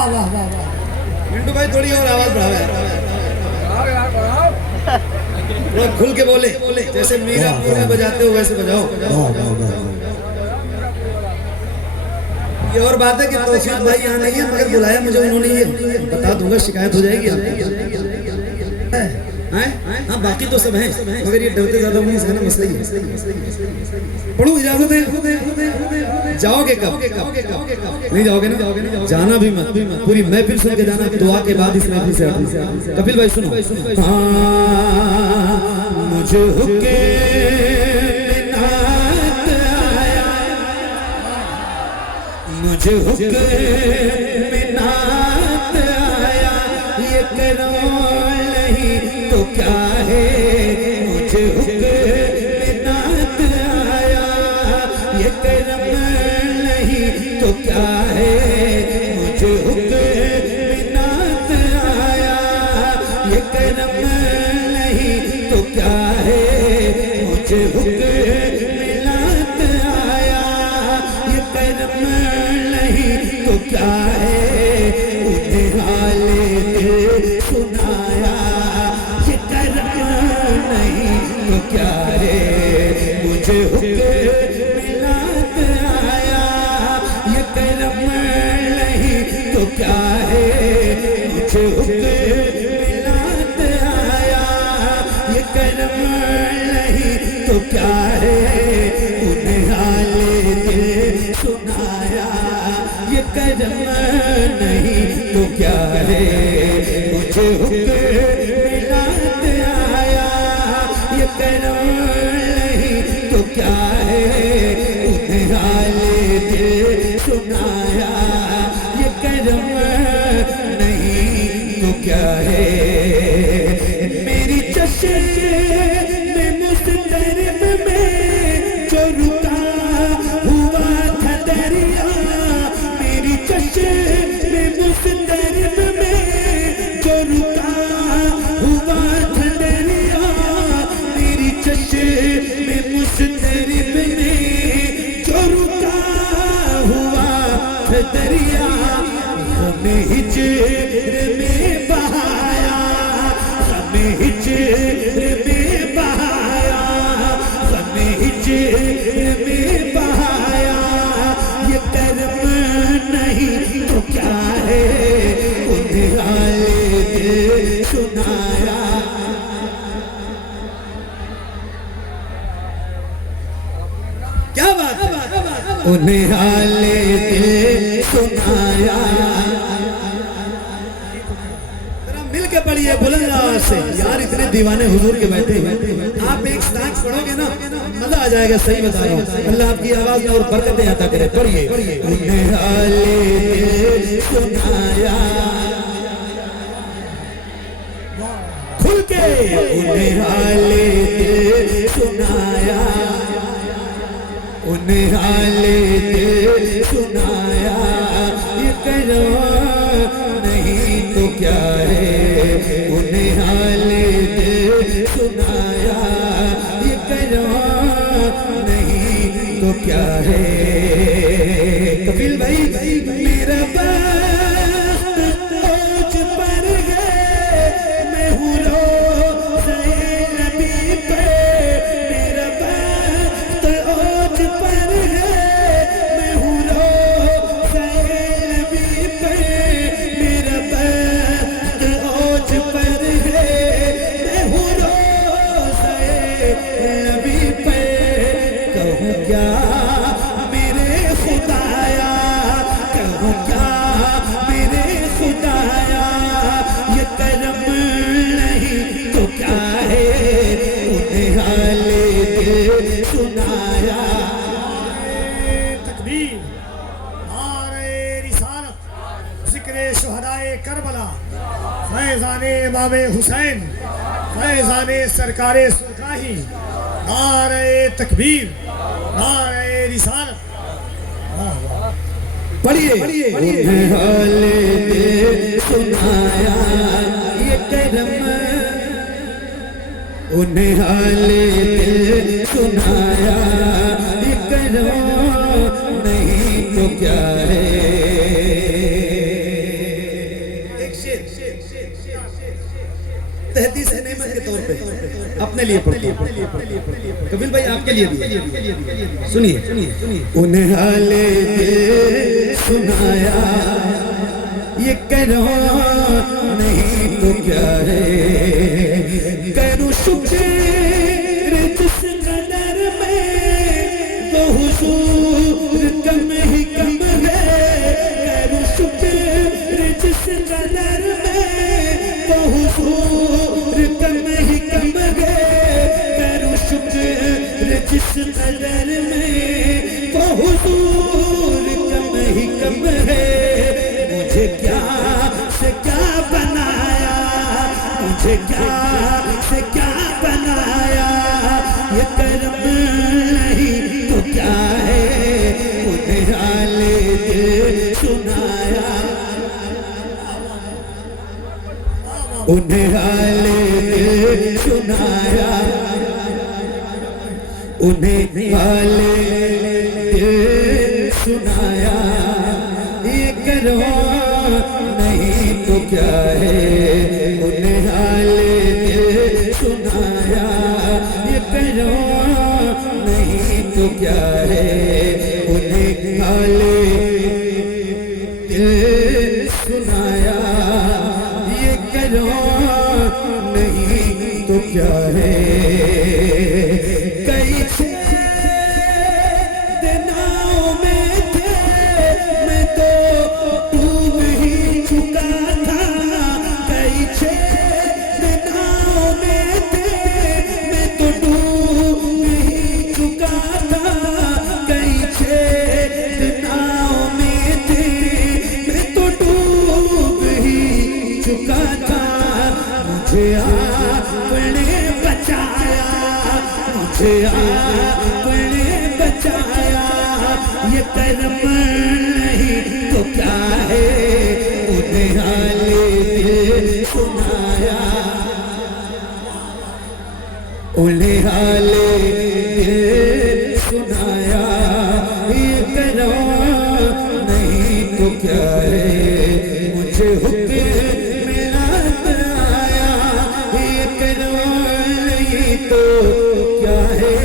वाह वाह वाह वाह। मिंटू भाई थोड़ी और आवाज बढ़ाओ थोड़ा खुल के बोले, जैसे मीरापुर में बजाते हो वैसे बजाओ। ये और बात है कि तौसीफ भाई यहाँ नहीं है, मगर बुलाया मुझे उन्होंने, ये बता दूंगा, शिकायत हो जाएगी आपकी। हाँ बाकी तो सब हैं, मगर ये डरते ज्यादा होने से ना मसला ही है। पढ़ू इजाजत है, जाओगे कब? नहीं जाओगे ना? जाना भी मत, पूरी महफिल सुन के जाना, दुआ के बाद इस महफिल से हटना। कपिल भाई सुनो, मुझे हुक्के मुझे हुक्के मिन्नत आया, ये करो नहीं तो क्या है, मुझे हुक्के मिन्नत आया, ये करम नहीं तो क्या है, मुझे हुक्के मिन्नत आया, ये करम नहीं तो क्या है, मुझे हुक्के मिन्नत आया, ये करम तो क्या है, उन्हें हाले दिल सुनाया, ये करम नहीं तो क्या है, मुझे हुक्के मिलात आया, ये करम नहीं तो क्या है, मुझे हुक्के मिलात आया, ये करम नहीं तो क्या है, उन्हें हाले दिल सुनाया, ये करम नहीं तो क्या है, मुझे हुक्के मिलात आया, ये करम नहीं तो क्या है, उन्हें हाले दिल सुनाया, ये करम नहीं तो क्या है, मेरी चश्म में मुस्तरब में जो रुका हुआ था दरिया, मेरी चश्म में मुस्तरब में जो रुका हुआ था दरिया, मेरी चश्म में मुस्तरब में जो रुका हुआ था दरिया, हमें हिजर में बहाया, हमें हिजर में बहाया, हमें हिजर में बहाया, ये करम नहीं तो क्या है, उन्हें हाले दिल सुनाया। क्या बात है, उन्हें हाले दिल सुनाया। मिल के पढ़िए बुलंद आवाज से यार, इतने दीवाने हुजूर के बैठे हैं, आप एक साथ पढ़ोगे ना मजा आ जाएगा, सही बता रहा हूँ। अल्लाह आपकी आवाज में और बरकतें अता करे। पढ़िए, उन्हें हाले दिल सुनाया, खुल के उन्हें हाले दिल सुनाया, उन्हें हाले दिल सुनाया, ये करो नहीं तो क्या है, उन्हें हाले दिल सुनाया, ये करो नहीं तो क्या है। कपिल भाई मेरा बख्त ओज पर है, मैं हूँ रोज़े नबी पे, मेरा बख्त ओज पर है, मैं हूँ रोज़े नबी पे, मेरा बख्त ओज पर है, मैं हूँ रोज़े नबी पे, कहूँ क्या मेरे खुदाया, कहूँ क्या मेरे खुदाया, ये करम नहीं तो क्या है, उन्हें हाले दिल सुनाया। तकबीर, नारे रिसालत, जिक्रे शुहदाए करबला, फैज़ाने इमाम हुसैन, फैज़ाने सरकारे सुल्तानी, नारे तकबीर, नारे रिसालत। पढ़िए, उन्हें हाले दिल सुनाया, ये करम, उन्हें हाले दिल सुनाया, ये करम नहीं तो क्या है, अपने लिए पढ़ता हूं। कपिल भाई आपके लिए भी सुनिए सुनिए सुनिए। उन्हें हाले सुनाया ये करो नहीं तो क्या है, करूं शुक्र जिस कदर में तो हुजूर कम ही कम है, करूं शुक्र जिस कदर में तो हुजूर कम ही कम है, करूं शुक्र जिस कदर में तो हुजूर कम ही कम है। मुझे क्या से क्या बनाया, मुझे क्या से क्या बनाया, ये कर्म नहीं तो क्या है, उन्हें हाले दिल सुनाया, उन्हें हाले दिल सुनाया, उन्हें हाले दिल सुनाया, ये करो नहीं तो क्या है, उन्हें हाले दिल सुनाया, ये करो नहीं तो क्या है, उन्हें हाले दिल सुनाया, ये करो नहीं तो क्या है। कई दिनों में थे मैं तो डूब ही चुका था, कई दिनों में थे मैं तो डूब ही चुका था, कई दिनों में थे मैं तो डूब ही चुका था। मुझे आपने बचाया, मुझे आपने बचाया, ये कर्म नहीं तो क्या है, उन्हें हाले दिल सुनाया, उन्हें हाले दिल सुनाया, ये कर्म नहीं तो क्या है। मुझे हुक्म मिला आया, ये कर्म नहीं तो क्या है,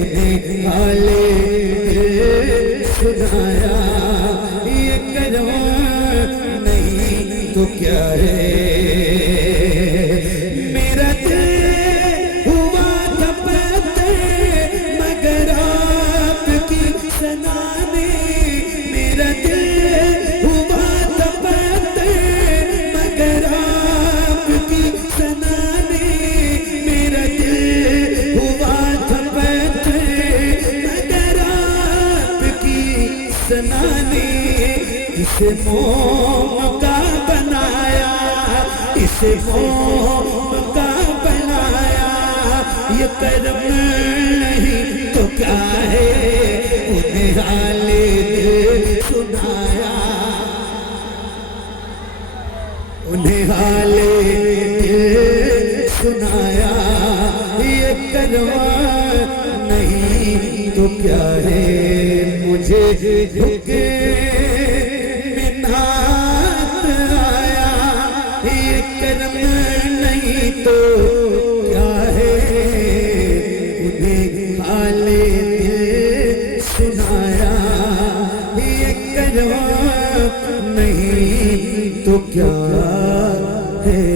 उन्हें हाले सुनाया, ये करो नहीं तो क्या है। मेरा दिल हुआ था पते मगर आपकी सना ने, मेरा दिल हुआ था पते मगर आपकी सना ने, मेरा दिल हुआ था पते मगर आपकी सना ने, इसे मोम का बनाया, इसे मोम का बनाया, ये कर्म नहीं तो क्या है, उन्हें हाले दिल सुनाया, उन्हें हाले दिल सुनाया, ये कर्म नहीं तो क्या है। मुझे झुके मिन्नात आया, ये कर्म नहीं तो क्या है, उन्हें हाले दिल सुनाया, ये कर्म नहीं तो क्या है।